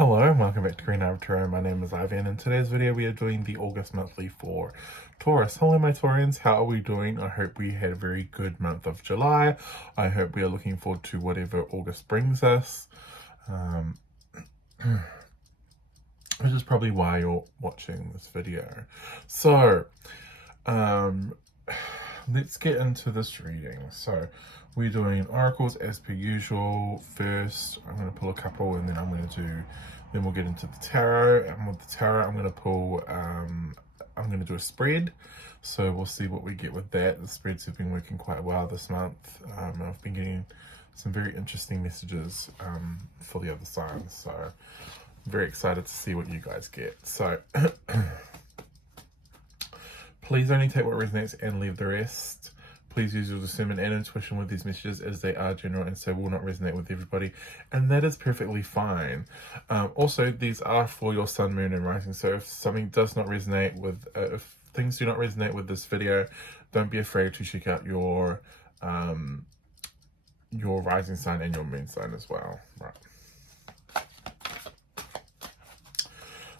Hello and welcome back to Green Arrow Tarot. My name is Ivan and in today's video we are doing the August monthly for Taurus. Hello my Taurians, how are we doing? I hope we had a very good month of July. I hope we are looking forward to whatever August brings us. Which is probably why you're watching this video. So, let's get into this reading. So, we're doing oracles as per usual. First, I'm going to pull a couple, and then then we'll get into the tarot. And with the tarot, I'm going to pull, I'm going to do a spread. So we'll see what we get with that. The spreads have been working quite well this month. I've been getting some very interesting messages for the other signs. So I'm very excited to see what you guys get. So please only take what resonates and leave the rest. Please use your discernment and intuition with these messages as they are general and so will not resonate with everybody. And that is perfectly fine. Also, these are for your sun, moon, and rising. So if something does not resonate with, if things do not resonate with this video, don't be afraid to check out your rising sign and your moon sign as well. Right.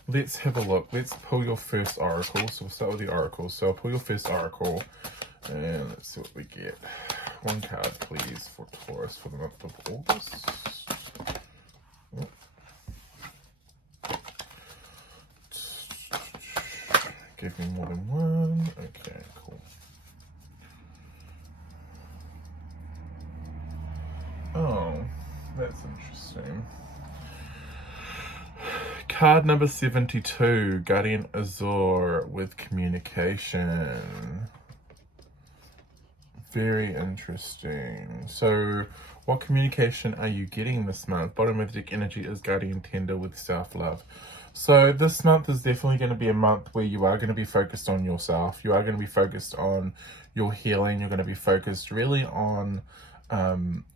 Let's have a look. Let's pull your first oracle. So we'll start with the oracles. So I'll pull your first oracle. And let's see what we get. One card, please, for Taurus for the month of August. Give me more than one. Okay, cool. Oh, that's interesting. Card number 72, Guardiancardz with communication. Very interesting. So what communication are you getting this month? Bottom of the deck energy is guardian tender with self-love. So this month is definitely going to be a month where you are going to be focused on yourself. You are going to be focused on your healing. You're going to be focused really on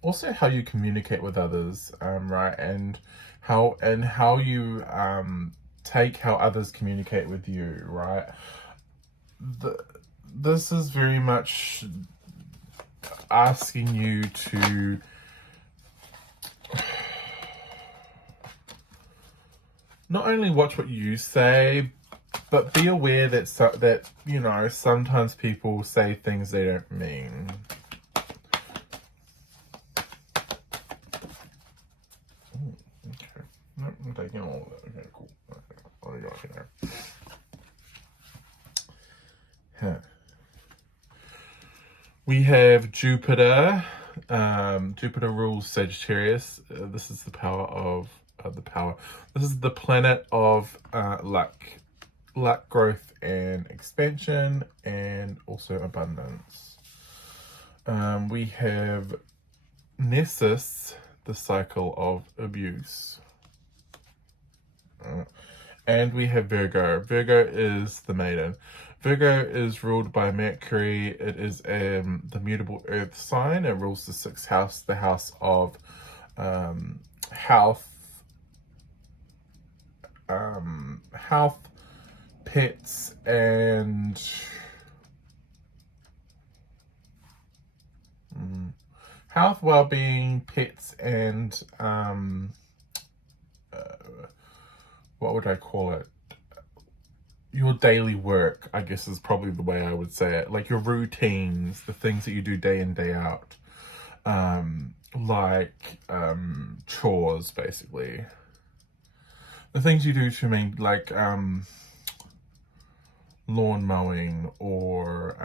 also how you communicate with others, right? And how you take how others communicate with you, right? This is very much asking you to not only watch what you say, but be aware that you know, sometimes people say things they don't mean. Okay, no, I'm taking all of that. Okay, cool. Okay, what do you got here? Huh. We have Jupiter. Jupiter rules Sagittarius. This is the power of This is the planet of luck, growth, and expansion, and also abundance. We have Nessus, the cycle of abuse. And we have Virgo. Virgo is the maiden. Virgo is ruled by Mercury. It is the mutable earth sign. It rules the 6th house, the house of health, pets, and health, well-being, pets, and what would I call it? Your daily work, I guess, is probably the way I would say it. Like your routines, the things that you do day in, day out. Chores, basically. The things you do to me, like lawn mowing, or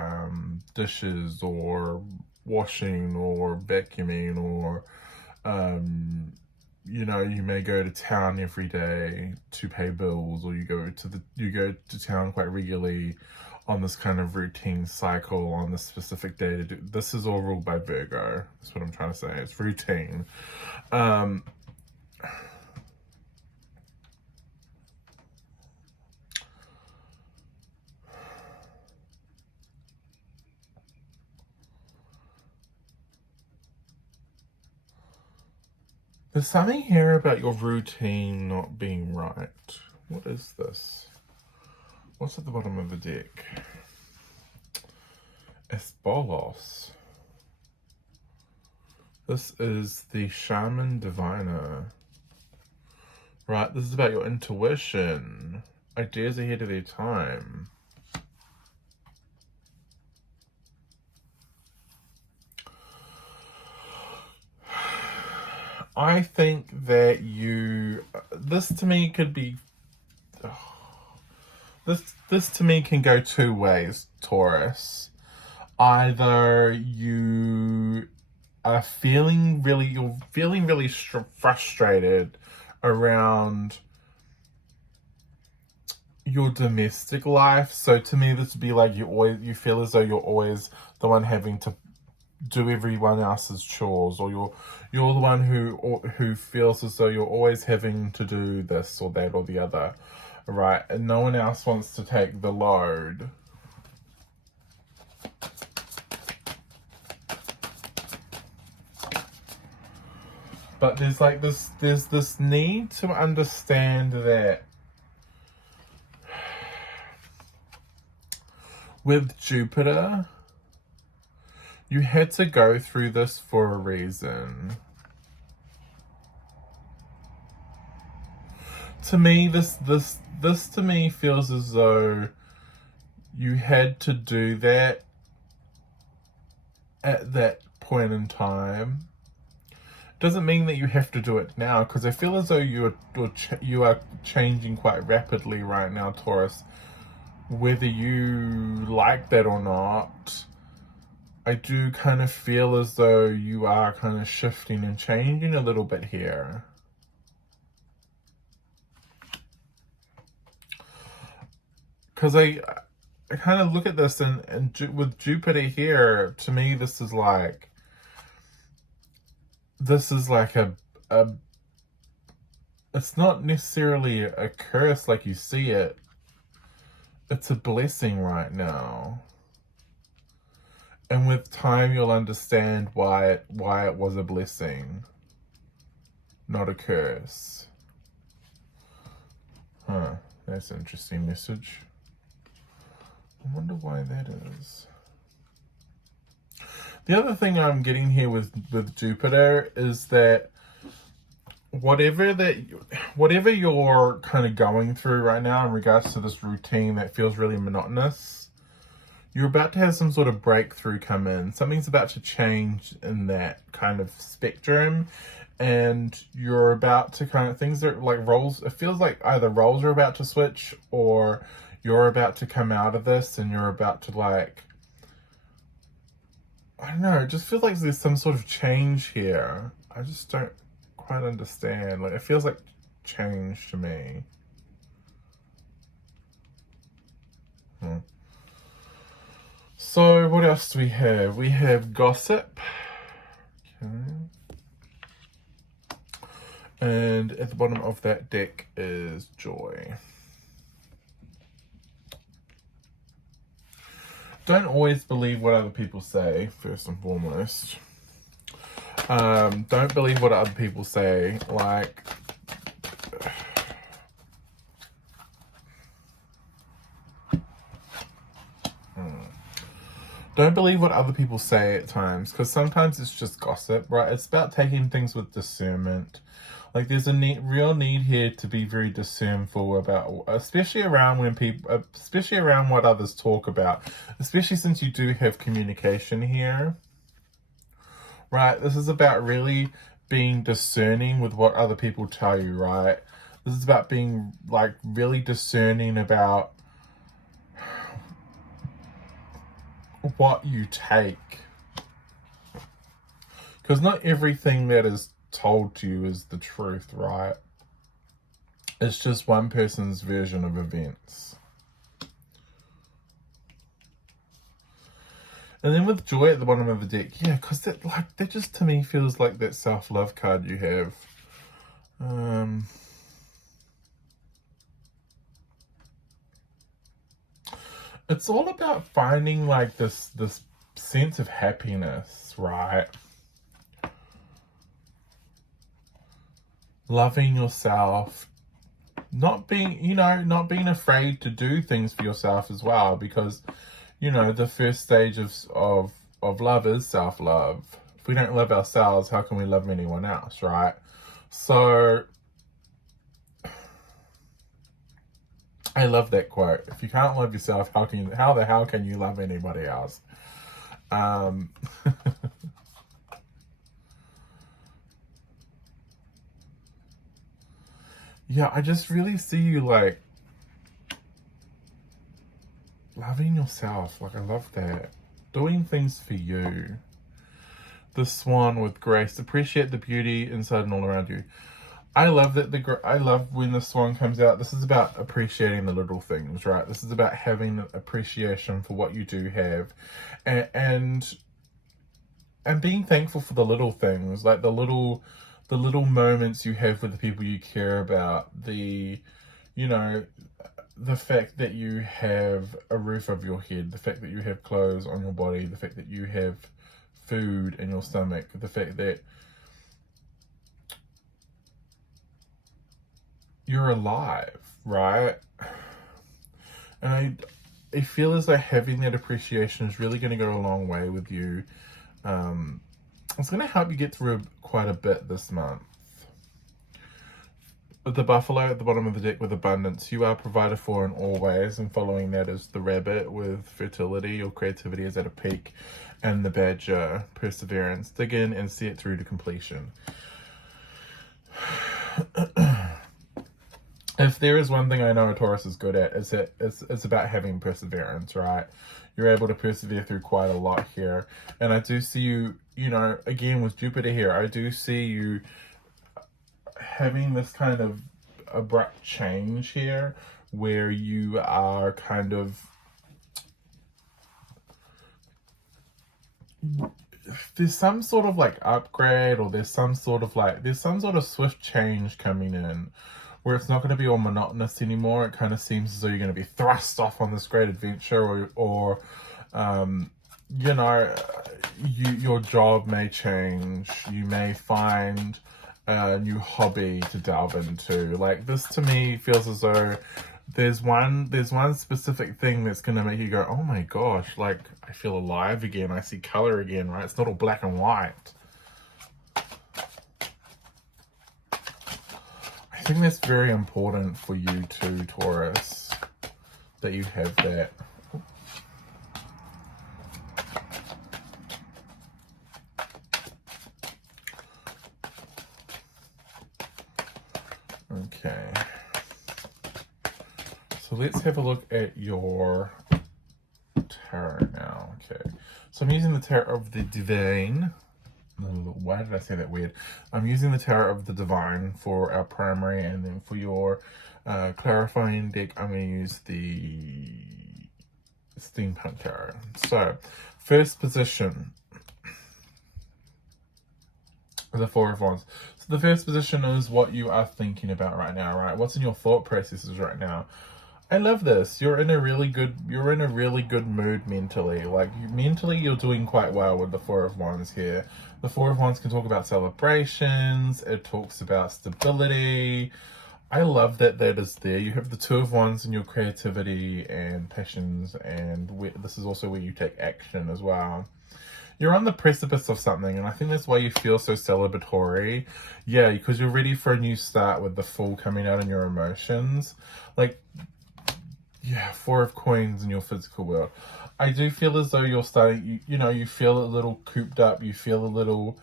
dishes, or washing, or vacuuming, or you know, you may go to town every day to pay bills, or you go to town quite regularly on this kind of routine cycle on this specific day to do. This is all ruled by Virgo. That's what I'm trying to say. It's routine. There's something here about your routine not being right. What is this? What's at the bottom of the deck? Esbolos. This is the Shaman Diviner. right? This is about your intuition, ideas ahead of their time. I think that this to me could be, this to me can go two ways, Taurus. Either you are feeling really frustrated around your domestic life. So to me, this would be like you feel as though you're always the one having to do everyone else's chores, or you're the one who feels as though you're always having to do this or that or the other, right? And no one else wants to take the load. But there's like this need to understand that with Jupiter, you had to go through this for a reason. To me, this to me feels as though you had to do that at that point in time. Doesn't mean that you have to do it now, because I feel as though you are changing quite rapidly right now, Taurus. Whether you like that or not, I do kind of feel as though you are kind of shifting and changing a little bit here. Because I kind of look at this, and with Jupiter here, to me, this is like a it's not necessarily a curse like you see it. It's a blessing right now. And with time, you'll understand why it was a blessing, not a curse. Huh, that's an interesting message. I wonder why that is. The other thing I'm getting here with Jupiter is that whatever you're kind of going through right now in regards to this routine that feels really monotonous, you're about to have some sort of breakthrough come in. Something's about to change in that kind of spectrum, and you're about to kind of, things are like roles. It feels like either roles are about to switch, or you're about to come out of this and you're about to, like, I don't know, it just feels like there's some sort of change here. I just don't quite understand. Like, it feels like change to me. So what else do we have? We have gossip. Okay. And at the bottom of that deck is joy. Don't always believe what other people say, first and foremost. Don't believe what other people say. Like, don't believe what other people say at times, because sometimes it's just gossip, right? It's about taking things with discernment. Like, there's a real need here to be very discernful about, especially around especially around what others talk about, especially since you do have communication here, right? This is about really being discerning with what other people tell you, right? This is about being, like, really discerning about what you take. Because not everything that is told to you is the truth, right? It's just one person's version of events. And then with joy at the bottom of the deck, yeah, because that just to me feels like that self-love card you have. It's all about finding, like, this sense of happiness, right? Loving yourself, not being afraid to do things for yourself as well, because, you know, the first stage of love is self-love. If we don't love ourselves, how can we love anyone else, right? So I love that quote. If you can't love yourself, how the hell can you love anybody else? Yeah, I just really see you like loving yourself. Like, I love that. Doing things for you. The swan with grace. Appreciate the beauty inside and all around you. I love that I love when the swan comes out. This is about appreciating the little things, right? This is about having appreciation for what you do have, and being thankful for the little things, like the little moments you have with the people you care about. You know, the fact that you have a roof over your head, the fact that you have clothes on your body, the fact that you have food in your stomach, the fact that you're alive, right? And I feel as though having that appreciation is really going to go a long way with you. It's going to help you get through quite a bit this month. With the buffalo at the bottom of the deck with abundance, you are provided for in all ways, and following that is the rabbit with fertility. Your creativity is at a peak, and the badger, perseverance. Dig in and see it through to completion. If there is one thing I know a Taurus is good at, it's about having perseverance, right? You're able to persevere through quite a lot here. And I do see you, you know, again with Jupiter here, I do see you having this kind of abrupt change here where you are kind of, there's some sort of like upgrade, or there's some sort of swift change coming in where it's not going to be all monotonous anymore. It kind of seems as though you're going to be thrust off on this great adventure, or you know, your job may change. You may find a new hobby to delve into. Like, this to me feels as though there's one specific thing that's going to make you go, oh my gosh, like, I feel alive again. I see color again, right? It's not all black and white. I think that's very important for you too, Taurus, that you have that. Okay. So let's have a look at your tarot now. Okay. So I'm using the tarot of the divine. Why did I say that weird? I'm using the Tarot of the Divine for our primary, and then for your clarifying deck, I'm going to use the Steampunk Tarot. So, first position, the Four of Wands. So the first position is what you are thinking about right now, right? What's in your thought processes right now? I love this. You're in a really good mood mentally. Like, mentally, you're doing quite well with the Four of Wands here. The Four of Wands can talk about celebrations. It talks about stability. I love that is there. You have the Two of Wands in your creativity and passions, and this is also where you take action as well. You're on the precipice of something, and I think that's why you feel so celebratory. Yeah, because you're ready for a new start with the Fool coming out in your emotions. Like, yeah, Four of Coins in your physical world. I do feel as though you're starting, you know, you feel a little cooped up, you feel a little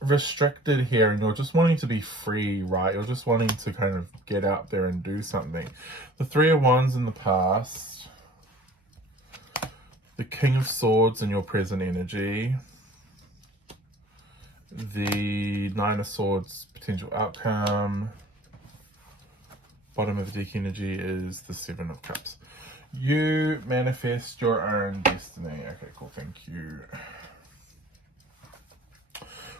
restricted here, and you're just wanting to be free, right? You're just wanting to kind of get out there and do something. The Three of Wands in the past. The King of Swords in your present energy. The Nine of Swords potential outcome. Bottom of the deck energy is the Seven of Cups. You manifest your own destiny. Okay, cool, thank you.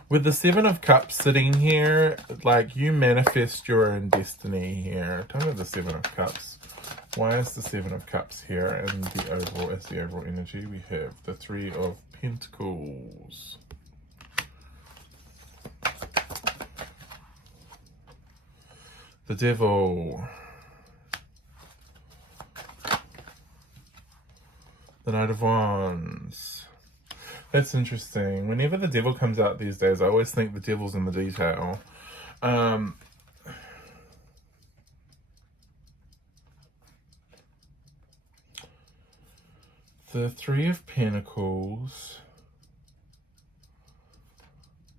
With the Seven of Cups sitting here, like, you manifest your own destiny here. Tell me the Seven of Cups. Why is the Seven of Cups here? And the overall energy, we have the Three of Pentacles. The Devil. The Knight of Wands. That's interesting. Whenever the Devil comes out these days, I always think the devil's in the detail. The Three of Pentacles.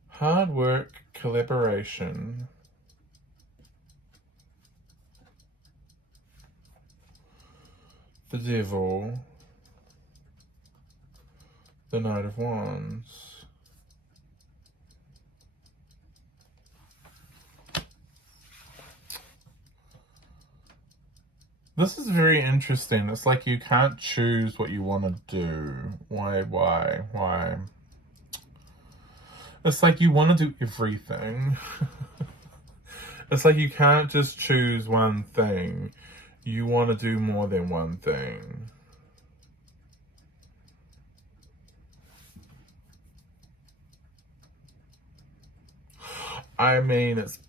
Hard work, collaboration. The Devil. The Knight of Wands. This is very interesting. It's like you can't choose what you want to do. Why? It's like you want to do everything. It's like you can't just choose one thing. You want to do more than one thing. I mean, it's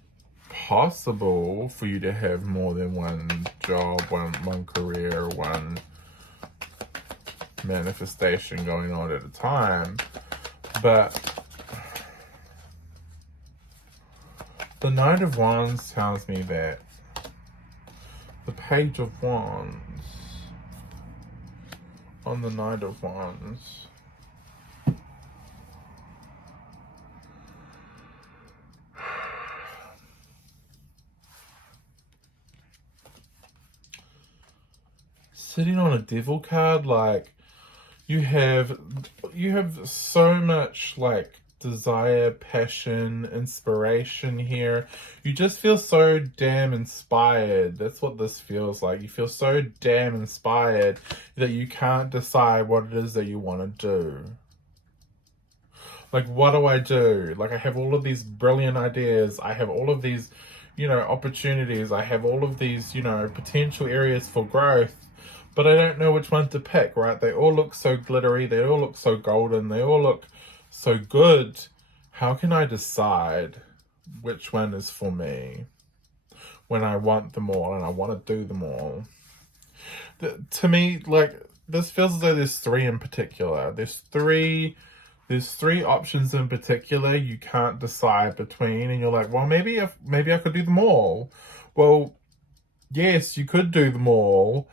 possible for you to have more than one job, one career, one manifestation going on at a time, but the Knight of Wands tells me that the Page of Wands on the Knight of Wands, sitting on a Devil card, like you have so much like desire, passion, inspiration here. You just feel so damn inspired. That's what this feels like. You feel so damn inspired that you can't decide what it is that you want to do. Like, what do I do? Like, I have all of these brilliant ideas. I have all of these, opportunities. I have all of these, potential areas for growth. But I don't know which one to pick, right? They all look so glittery. They all look so golden. They all look so good. How can I decide which one is for me when I want them all and I want to do them all? To me, like, this feels as though there's three in particular. There's three options in particular you can't decide between, and you're like, well, maybe I could do them all. Well, yes, you could do them all.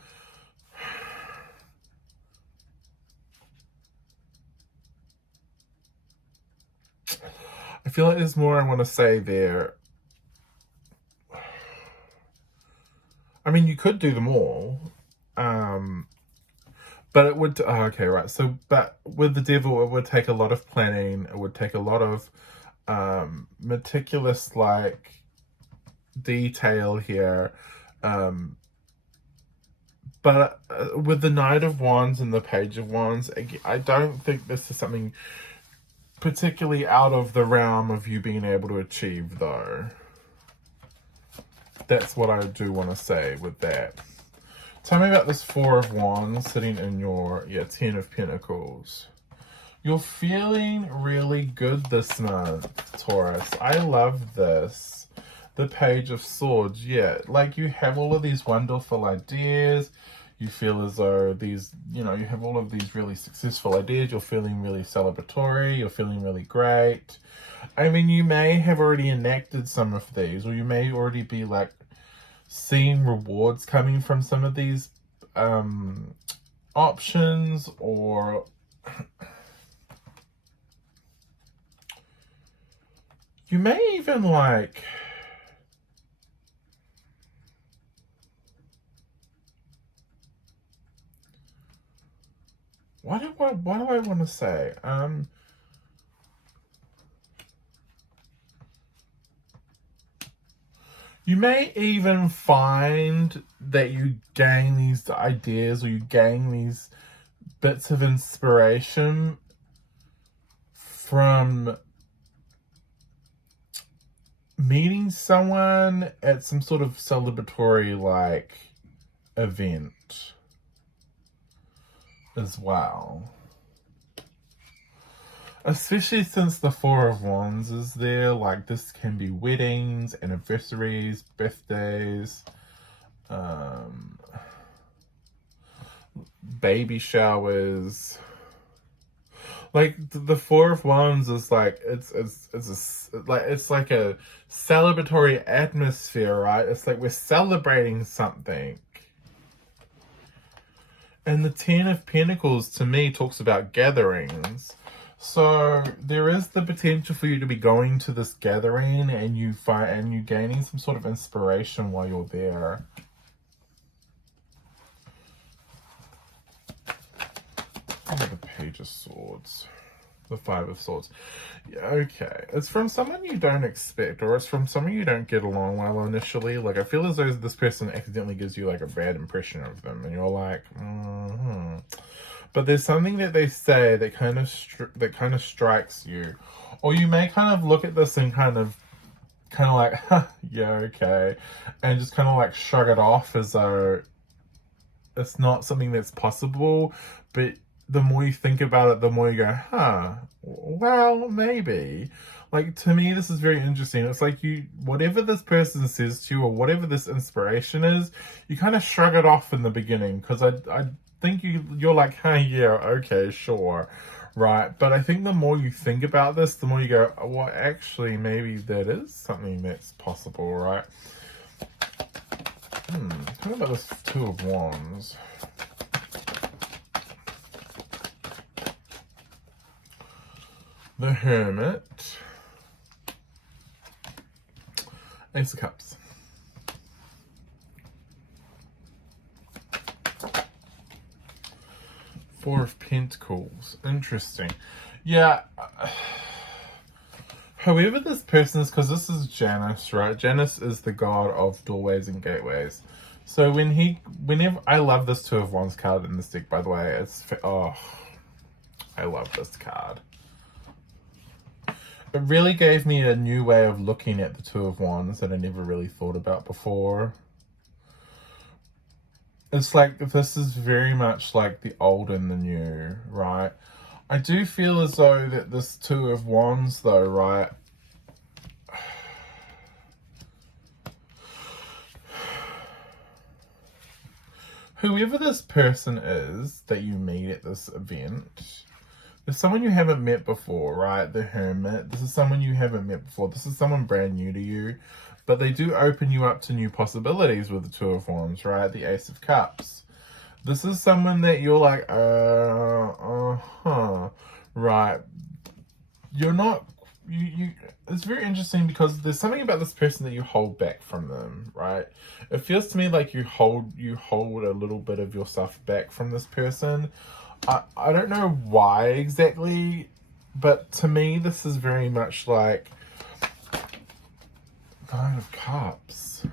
I feel like there's more I want to say there. I mean, you could do them all. But it would... okay, right. So, but with the Devil, it would take a lot of planning. It would take a lot of meticulous, like, detail here. But with the Knight of Wands and the Page of Wands, I don't think this is something particularly out of the realm of you being able to achieve, though. That's what I do want to say with that. Tell me about this Four of Wands sitting in your, Ten of Pentacles. You're feeling really good this month, Taurus. I love this. The Page of Swords, like you have all of these wonderful ideas. You feel as though these, you have all of these really successful ideas. You're feeling really celebratory. You're feeling really great. I mean, you may have already enacted some of these, or you may already be like seeing rewards coming from some of these options, or you may even like... What do I want to say? You may even find that you gain these ideas, or you gain these bits of inspiration from meeting someone at some sort of celebratory, like, event as well. Especially since the Four of Wands is there, like this can be weddings, anniversaries, birthdays, baby showers. Like the Four of Wands is like it's like a celebratory atmosphere, right? It's like we're celebrating something. And the Ten of Pentacles, to me, talks about gatherings. So there is the potential for you to be going to this gathering and you gaining some sort of inspiration while you're there. I have the Page of Swords. The Five of Swords. Yeah, okay. It's from someone you don't expect, or it's from someone you don't get along well initially. Like, I feel as though this person accidentally gives you like a bad impression of them, and you're like, But there's something that they say that kind of strikes you, or you may kind of look at this and kind of like, huh, yeah, okay, and just kind of like shrug it off as though it's not something that's possible. But the more you think about it, the more you go, huh, well, maybe. Like, to me, this is very interesting. It's like whatever this person says to you, or whatever this inspiration is, you kind of shrug it off in the beginning, because I think you're like, hey, yeah, okay, sure, right? But I think the more you think about this, the more you go, well, actually, maybe that is something that's possible, right? What about this Two of Wands? The Hermit. Ace of Cups. Four of Pentacles. Interesting. Yeah. Whoever this person is, because this is Janus, right? Janus is the god of doorways and gateways. So whenever I love this Two of Wands card in this deck, by the way. I love this card. It really gave me a new way of looking at the Two of Wands that I never really thought about before. It's like, this is very much like the old and the new, right? I do feel as though that this Two of Wands, though, right? Whoever this person is that you meet at this event, there's someone you haven't met before, right? The Hermit. This is someone you haven't met before. This is someone brand new to you. But they do open you up to new possibilities with the Two of Wands, right? The Ace of Cups. This is someone that you're like, right. You're not, it's very interesting, because there's something about this person that you hold back from them, right? It feels to me like you hold a little bit of yourself back from this person. I don't know why exactly, but to me this is very much like Nine of Cups.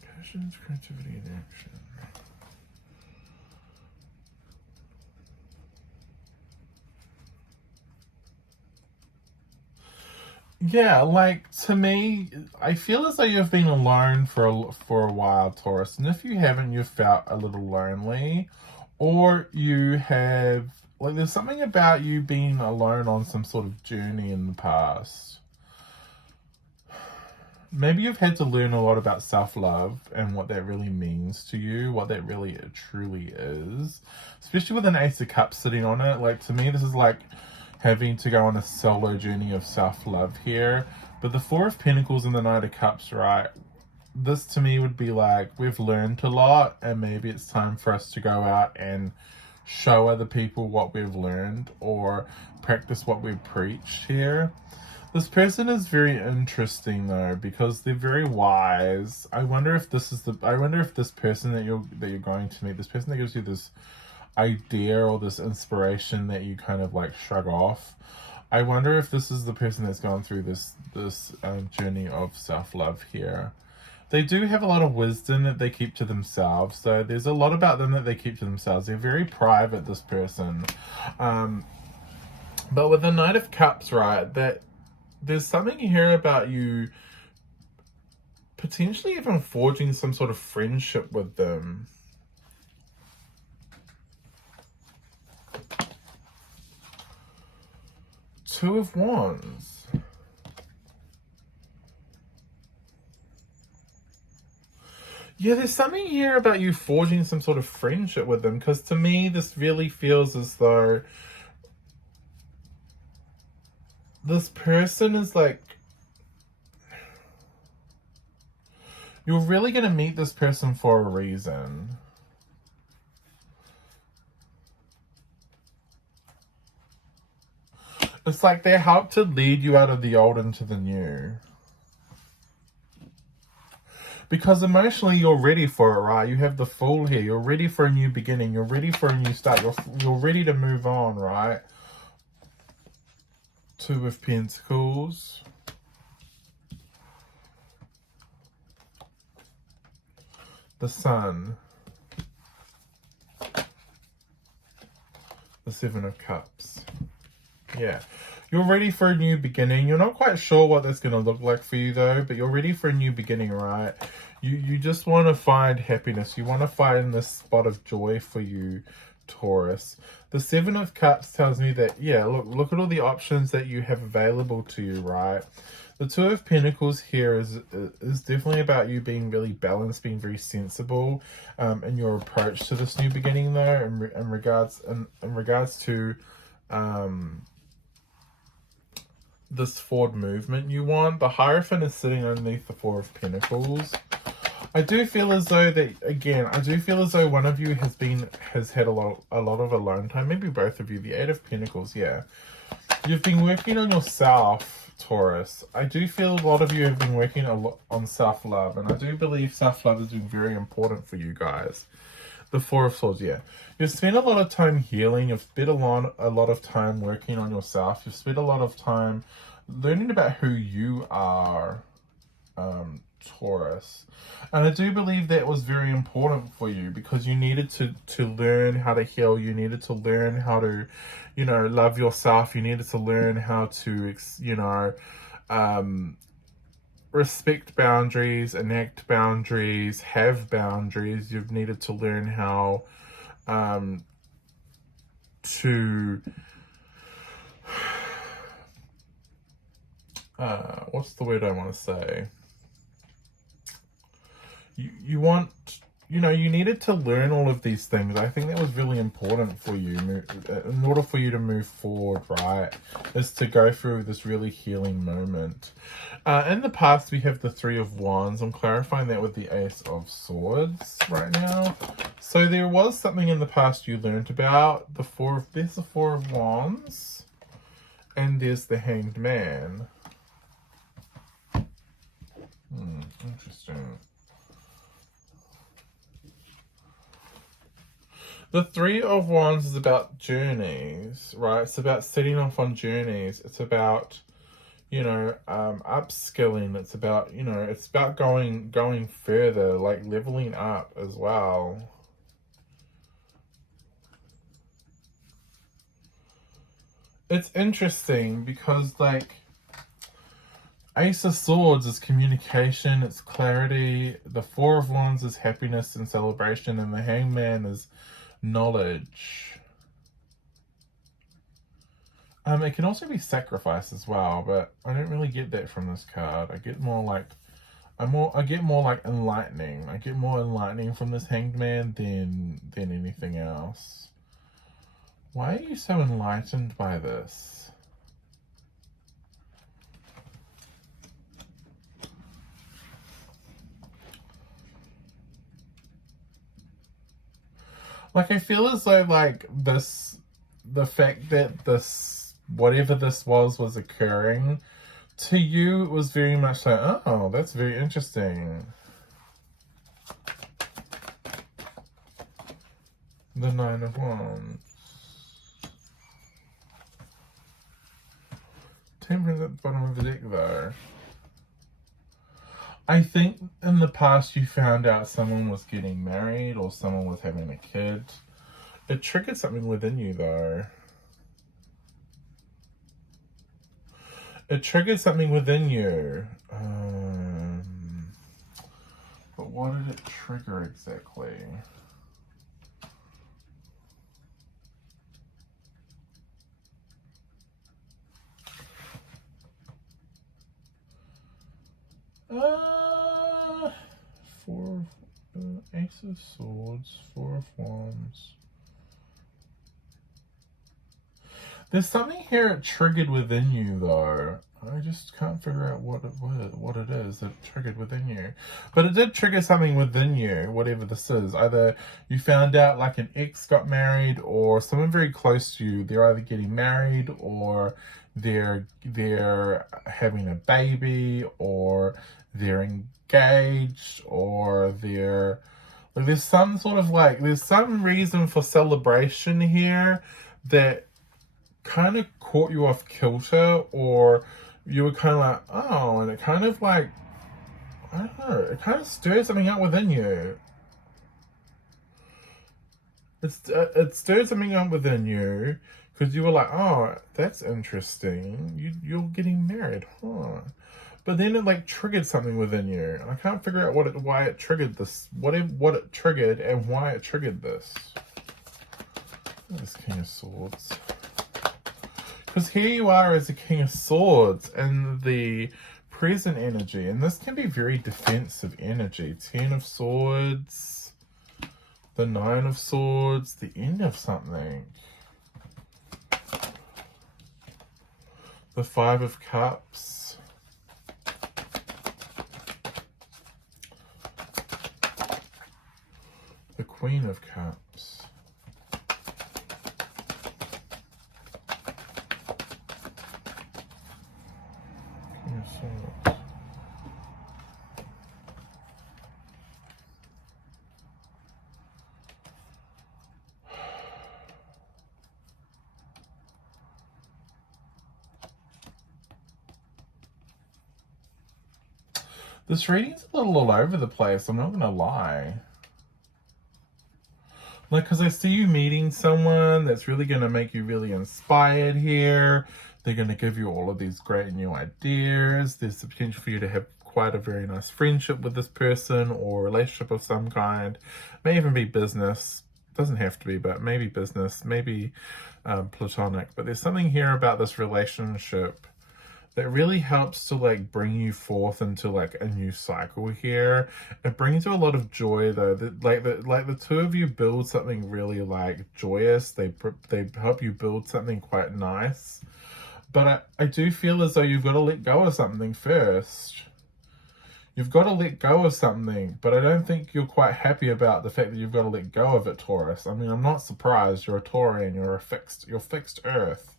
Passions, creativity, and action. Yeah, like, to me, I feel as though you've been alone for a while, Taurus. And if you haven't, you've felt a little lonely. Or you have, like, there's something about you being alone on some sort of journey in the past. Maybe you've had to learn a lot about self-love and what that really means to you, what that really truly is. Especially with an Ace of Cups sitting on it. Like, to me, this is like having to go on a solo journey of self-love here. But the Four of Pentacles and the Knight of Cups, right? This to me would be like, we've learned a lot, and maybe it's time for us to go out and show other people what we've learned, or practice what we've preached here. This person is very interesting though, because they're very wise. I wonder if this person that you're going to meet, this person that gives you this idea or this inspiration that you kind of like shrug off. I wonder if this is the person that's gone through this journey of self-love here. They do have a lot of wisdom that they keep to themselves. So there's a lot about them that they keep to themselves. They're very private, this person. But with the Knight of Cups, right, that there's something here about you potentially even forging some sort of friendship with them. Two of Wands. Yeah, there's something here about you forging some sort of friendship with them, because to me, this really feels as though this person is like, You're really going to meet this person for a reason. It's like they help to lead you out of the old into the new. Because emotionally, you're ready for it, right? You have the Fool here. You're ready for a new beginning. You're ready for a new start. You're ready to move on, right? Two of Pentacles. The Sun. The Seven of Cups. Yeah. You're ready for a new beginning. You're not quite sure what that's going to look like for you, though, but you're ready for a new beginning, right? You just want to find happiness. You want to find this spot of joy for you, Taurus. The Seven of Cups tells me that, yeah, look at all the options that you have available to you, right? The Two of Pentacles here is definitely about you being really balanced, being very sensible in your approach to this new beginning, though, in regards to this forward movement you want. The Hierophant is sitting underneath the Four of Pentacles. I do feel as though one of you has had a lot of alone time. Maybe both of you. The Eight of Pentacles, yeah. You've been working on yourself, Taurus. I do feel a lot of you have been working a lot on self-love, and I do believe self-love has been very important for you guys. The Four of Swords, yeah. You've spent a lot of time healing. You've spent a lot of time working on yourself. You've spent a lot of time learning about who you are, Taurus. And I do believe that was very important for you because you needed to learn how to heal. You needed to learn how to, love yourself. You needed to learn how to, respect boundaries, enact boundaries, have boundaries. You've needed to learn how to what's the word I want to say? You needed to learn all of these things. I think that was really important for you in order for you to move forward, right? Is to go through this really healing moment. In the past, we have the Three of Wands. I'm clarifying that with the Ace of Swords right now. So there was something in the past you learned about. There's the Four of Wands. And there's the Hanged Man. Interesting. The Three of Wands is about journeys, right? It's about setting off on journeys. It's about, upskilling. It's about, it's about going further, like leveling up as well. It's interesting because, Ace of Swords is communication, it's clarity. The Four of Wands is happiness and celebration, and the Hangman is knowledge. It can also be sacrifice as well, but I don't really get that from this card. I get more like enlightening. I get more enlightening from this Hanged Man than anything else. Why are you so enlightened by this? I feel as though, the fact that whatever this was occurring, to you, it was very much like, oh, that's very interesting. The Nine of Wands. Temperance at the bottom of the deck, though. I think in the past you found out someone was getting married or someone was having a kid. It triggered something within you, though. It triggered something within you. But what did it trigger exactly? Ace of Swords, Four of Wands. There's something here it triggered within you, though. I just can't figure out what it is that triggered within you. But it did trigger something within you, whatever this is. Either you found out like an ex got married, or someone very close to you, they're either getting married, or they're having a baby, or they're engaged, or they're like, there's some sort of like, there's some reason for celebration here that kind of caught you off kilter, or you were kind of like, oh, and it kind of like, I don't know, it kind of stirred something up within you. It stirred something up within you, because you were like, oh, that's interesting. You're getting married, huh? But then it like triggered something within you, and I can't figure out why it triggered this, what it triggered, and why it triggered this. This King of Swords. Because here you are as a King of Swords and the present energy, and this can be very defensive energy. 10 of Swords, the 9 of Swords, the end of something. The 5 of Cups. The Queen of Cups. This reading's a little all over the place, I'm not gonna lie. Like, because I see you meeting someone that's really going to make you really inspired here. They're going to give you all of these great new ideas. There's the potential for you to have quite a very nice friendship with this person, or relationship of some kind. May even be business. Doesn't have to be, but maybe business, maybe platonic. But there's something here about this relationship that really helps to like bring you forth into like a new cycle here. It brings you a lot of joy though. The two of you build something really like joyous. They help you build something quite nice. But I do feel as though you've got to let go of something first. You've got to let go of something, but I don't think you're quite happy about the fact that you've got to let go of it, Taurus. I mean, I'm not surprised. You're a Taurian. You're fixed Earth.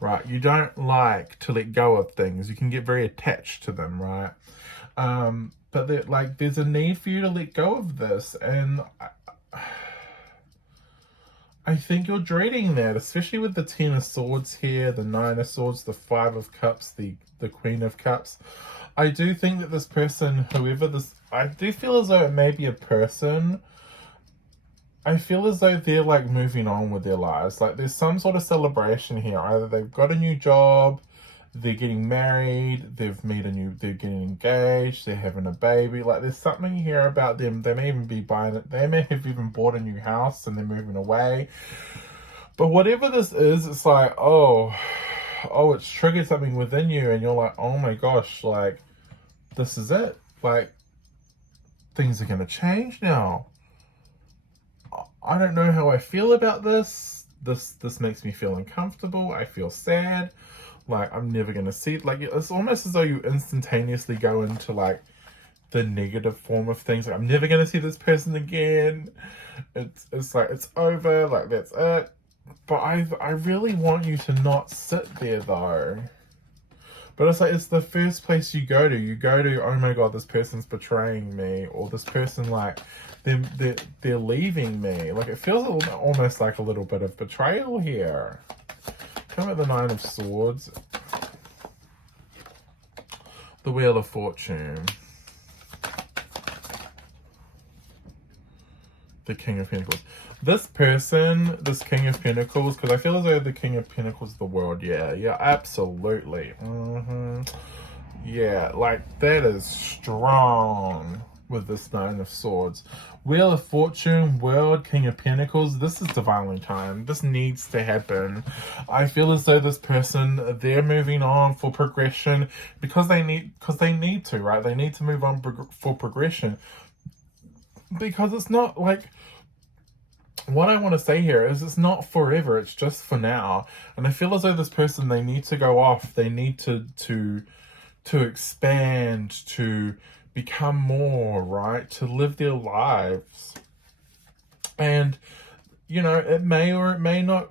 Right, you don't like to let go of things. You can get very attached to them, right? But there's a need for you to let go of this, and I think you're dreading that, especially with the 10 of Swords here, the 9 of Swords, the 5 of Cups, the Queen of Cups. I do think that this person, I do feel as though it may be a person. I feel as though they're like moving on with their lives. Like there's some sort of celebration here. Either they've got a new job, they're getting married, they're getting engaged, they're having a baby. Like there's something here about them. They may even be buying it. They may have even bought a new house and they're moving away. But whatever this is, it's like, oh, it's triggered something within you, and you're like, oh my gosh, like this is it. Like things are gonna change now. I don't know how I feel about this. This makes me feel uncomfortable. I feel sad. Like I'm never gonna see it. Like it's almost as though you instantaneously go into like the negative form of things. Like I'm never gonna see this person again. It's like it's over. Like that's it. But I really want you to not sit there though. But it's like, it's the first place you go to. You go to, oh my God, this person's betraying me. Or this person, like, they're leaving me. Like, it feels almost like a little bit of betrayal here. Come at the 9 of Swords. The Wheel of Fortune. The King of Pentacles. This person, this King of Pentacles, because I feel as though the King of Pentacles is the world. Yeah, absolutely. Yeah, like that is strong with this 9 of Swords. Wheel of Fortune, World, King of Pentacles. This is divinely timed. This needs to happen. I feel as though this person, they're moving on for progression because they need to, right? They need to move on for progression. Because it's not like, what I want to say here is it's not forever, it's just for now. And I feel as though this person, they need to go off, they need to expand, to become more, right? To live their lives. And, you know, it may or it may not,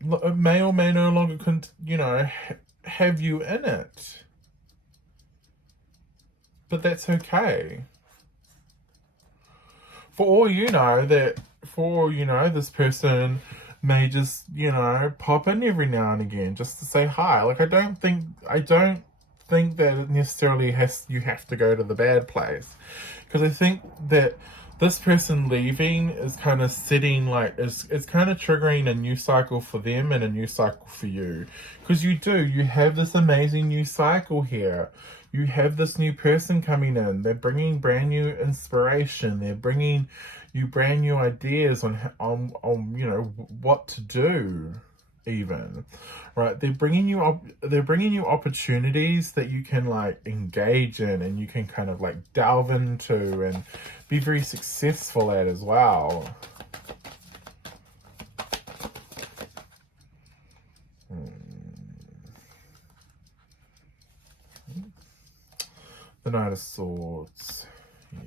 it may or may no longer, you know, have you in it. But that's okay. For all you know, this person may just, you know, pop in every now and again just to say hi. Like, I don't think that it necessarily you have to go to the bad place. Because I think that this person leaving is kind of setting, like, it's kind of triggering a new cycle for them and a new cycle for you. Because you have this amazing new cycle here. You have this new person coming in. They're bringing brand new inspiration. They're bringing you brand new ideas on you know, what to do, even, right? They're bringing you opportunities that you can, like, engage in, and you can kind of, like, delve into and be very successful at as well. The Knight of Swords. Yeah.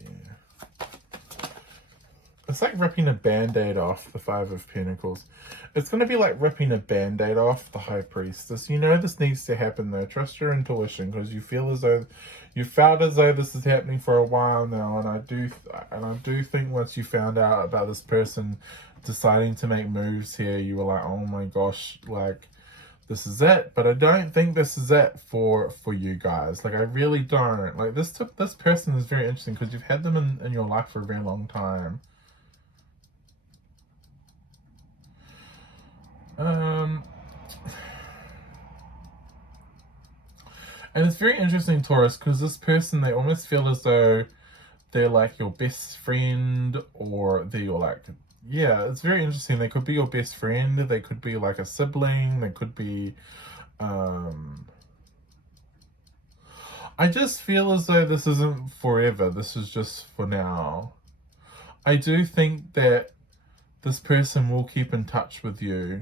It's like ripping a band-aid off the Five of Pentacles. It's going to be like ripping a band-aid off the High Priestess. You know this needs to happen though. Trust your intuition, because you felt as though this is happening for a while now, and I do think once you found out about this person deciding to make moves here, you were like, oh my gosh, like, this is it. But I don't think this is it for you guys. Like, I really don't. Like, this person is very interesting, because you've had them in your life for a very long time. And it's very interesting, Taurus, because this person, they almost feel as though they're like your best friend, or they're your, like, yeah, it's very interesting. They could be your best friend, they could be like a sibling, they could be, I just feel as though this isn't forever, this is just for now. I do think that this person will keep in touch with you.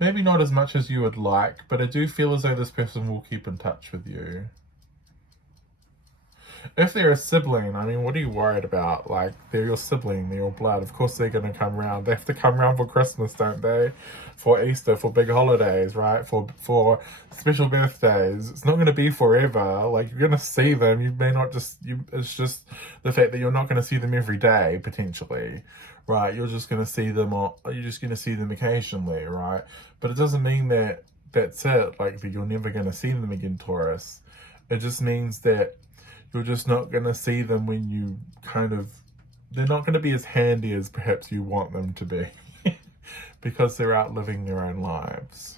Maybe not as much as you would like, but I do feel as though this person will keep in touch with you. If they're a sibling, I mean, what are you worried about? Like, they're your sibling, they're your blood. Of course they're going to come around. They have to come around for Christmas, don't they? For Easter, for big holidays, right? For special birthdays. It's not going to be forever. Like, you're going to see them. You may not just... it's just the fact that you're not going to see them every day, potentially. Right? You're just going to see them, or you're just going to see them occasionally, right? But it doesn't mean that that's it. Like, that you're never going to see them again, Taurus. It just means that you're just not going to see them when you kind of... they're not going to be as handy as perhaps you want them to be. Because they're out living their own lives.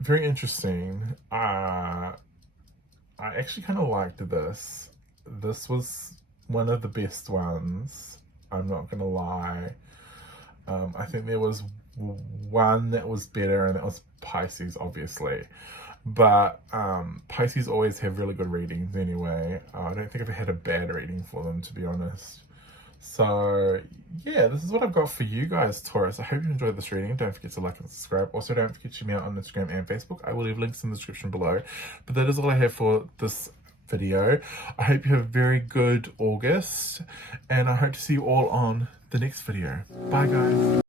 Very interesting. I actually kind of liked this. This was one of the best ones. I'm not going to lie. I think there was one that was better, and that was Pisces, obviously. But Pisces always have really good readings anyway. I don't think I've ever had a bad reading for them, to be honest. So yeah, this is what I've got for you guys, Taurus. I hope you enjoyed this reading. Don't forget to like and subscribe. Also, don't forget to check me out on Instagram and Facebook. I will leave links in the description below. But that is all I have for this video. I hope you have a very good August, and I hope to see you all on the next video. Bye, guys.